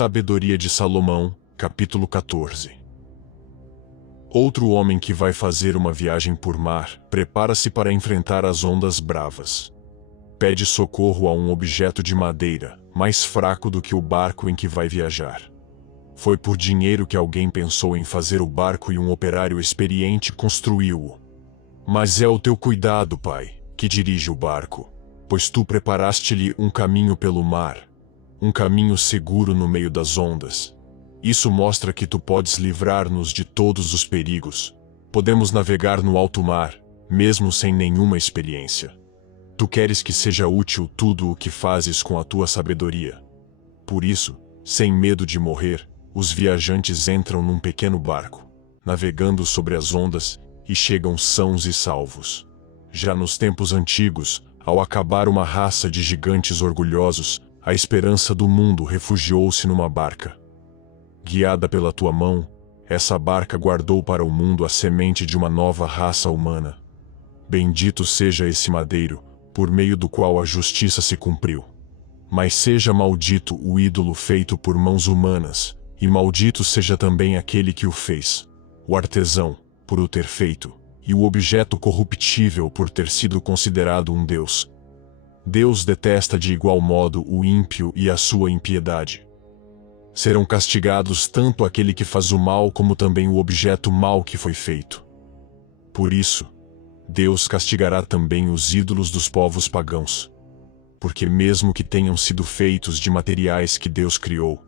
Sabedoria de Salomão, capítulo 14. Outro homem que vai fazer uma viagem por mar, prepara-se para enfrentar as ondas bravas. Pede socorro a um objeto de madeira, mais fraco do que o barco em que vai viajar. Foi por dinheiro que alguém pensou em fazer o barco e um operário experiente construiu-o. Mas é o teu cuidado, Pai, que dirige o barco, pois tu preparaste-lhe um caminho pelo mar, um caminho seguro no meio das ondas. Isso mostra que tu podes livrar-nos de todos os perigos. Podemos navegar no alto mar, mesmo sem nenhuma experiência. Tu queres que seja útil tudo o que fazes com a tua sabedoria. Por isso, sem medo de morrer, os viajantes entram num pequeno barco, navegando sobre as ondas, e chegam sãos e salvos. Já nos tempos antigos, ao acabar uma raça de gigantes orgulhosos, a esperança do mundo refugiou-se numa barca. Guiada pela tua mão, essa barca guardou para o mundo a semente de uma nova raça humana. Bendito seja esse madeiro, por meio do qual a justiça se cumpriu. Mas seja maldito o ídolo feito por mãos humanas, e maldito seja também aquele que o fez, o artesão, por o ter feito, e o objeto corruptível por ter sido considerado um Deus. Deus detesta de igual modo o ímpio e a sua impiedade. Serão castigados tanto aquele que faz o mal como também o objeto mal que foi feito. Por isso, Deus castigará também os ídolos dos povos pagãos. Porque mesmo que tenham sido feitos de materiais que Deus criou,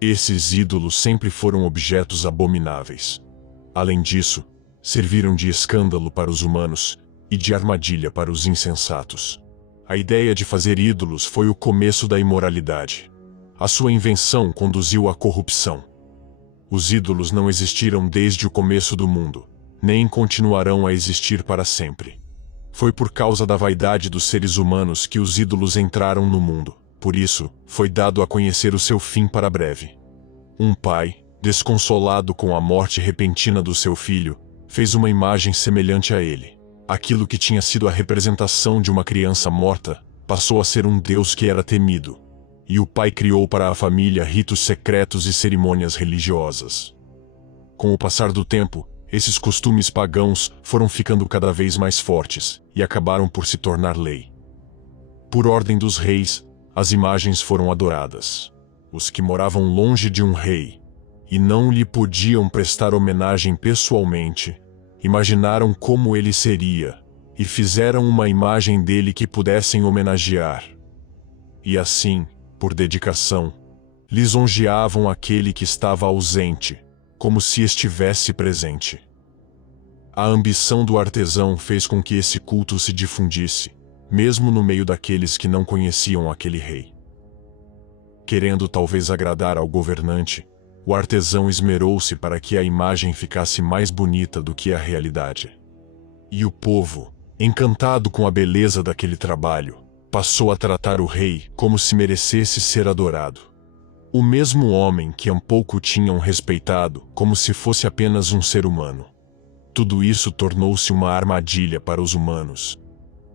esses ídolos sempre foram objetos abomináveis. Além disso, serviram de escândalo para os humanos e de armadilha para os insensatos. A ideia de fazer ídolos foi o começo da imoralidade. A sua invenção conduziu à corrupção. Os ídolos não existiram desde o começo do mundo, nem continuarão a existir para sempre. Foi por causa da vaidade dos seres humanos que os ídolos entraram no mundo. Por isso, foi dado a conhecer o seu fim para breve. Um pai, desconsolado com a morte repentina do seu filho, fez uma imagem semelhante a ele. Aquilo que tinha sido a representação de uma criança morta, passou a ser um Deus que era temido. E o pai criou para a família ritos secretos e cerimônias religiosas. Com o passar do tempo, esses costumes pagãos foram ficando cada vez mais fortes e acabaram por se tornar lei. Por ordem dos reis, as imagens foram adoradas. Os que moravam longe de um rei e não lhe podiam prestar homenagem pessoalmente, imaginaram como ele seria e fizeram uma imagem dele que pudessem homenagear. E assim, por dedicação, lisonjeavam aquele que estava ausente, como se estivesse presente. A ambição do artesão fez com que esse culto se difundisse, mesmo no meio daqueles que não conheciam aquele rei. Querendo talvez agradar ao governante, o artesão esmerou-se para que a imagem ficasse mais bonita do que a realidade. E o povo, encantado com a beleza daquele trabalho, passou a tratar o rei como se merecesse ser adorado. O mesmo homem que há pouco tinham respeitado como se fosse apenas um ser humano. Tudo isso tornou-se uma armadilha para os humanos,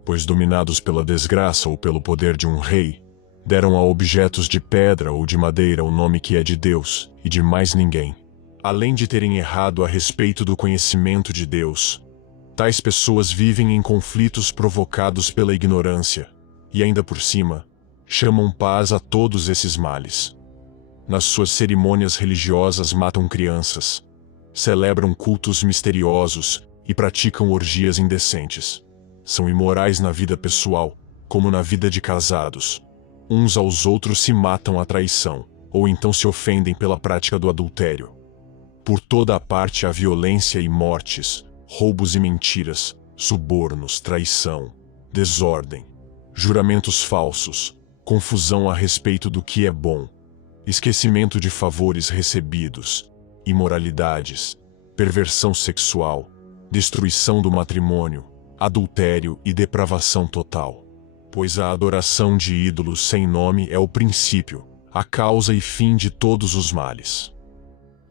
pois dominados pela desgraça ou pelo poder de um rei, deram a objetos de pedra ou de madeira o nome que é de Deus e de mais ninguém. Além de terem errado a respeito do conhecimento de Deus, tais pessoas vivem em conflitos provocados pela ignorância, e ainda por cima, chamam paz a todos esses males. Nas suas cerimônias religiosas matam crianças, celebram cultos misteriosos e praticam orgias indecentes. São imorais na vida pessoal, como na vida de casados. Uns aos outros se matam à traição, ou então se ofendem pela prática do adultério. Por toda a parte há violência e mortes, roubos e mentiras, subornos, traição, desordem, juramentos falsos, confusão a respeito do que é bom, esquecimento de favores recebidos, imoralidades, perversão sexual, destruição do matrimônio, adultério e depravação total. Pois a adoração de ídolos sem nome é o princípio, a causa e fim de todos os males.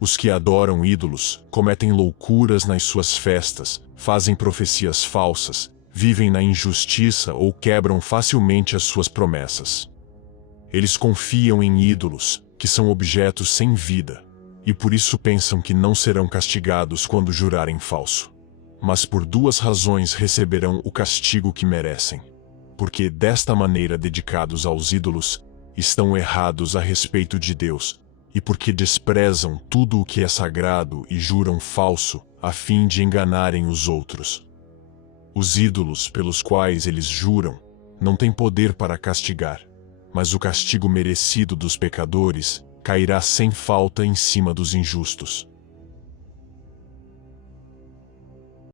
Os que adoram ídolos cometem loucuras nas suas festas, fazem profecias falsas, vivem na injustiça ou quebram facilmente as suas promessas. Eles confiam em ídolos, que são objetos sem vida, e por isso pensam que não serão castigados quando jurarem falso. Mas por duas razões receberão o castigo que merecem. Porque desta maneira dedicados aos ídolos, estão errados a respeito de Deus, e porque desprezam tudo o que é sagrado e juram falso, a fim de enganarem os outros. Os ídolos pelos quais eles juram não têm poder para castigar, mas o castigo merecido dos pecadores cairá sem falta em cima dos injustos.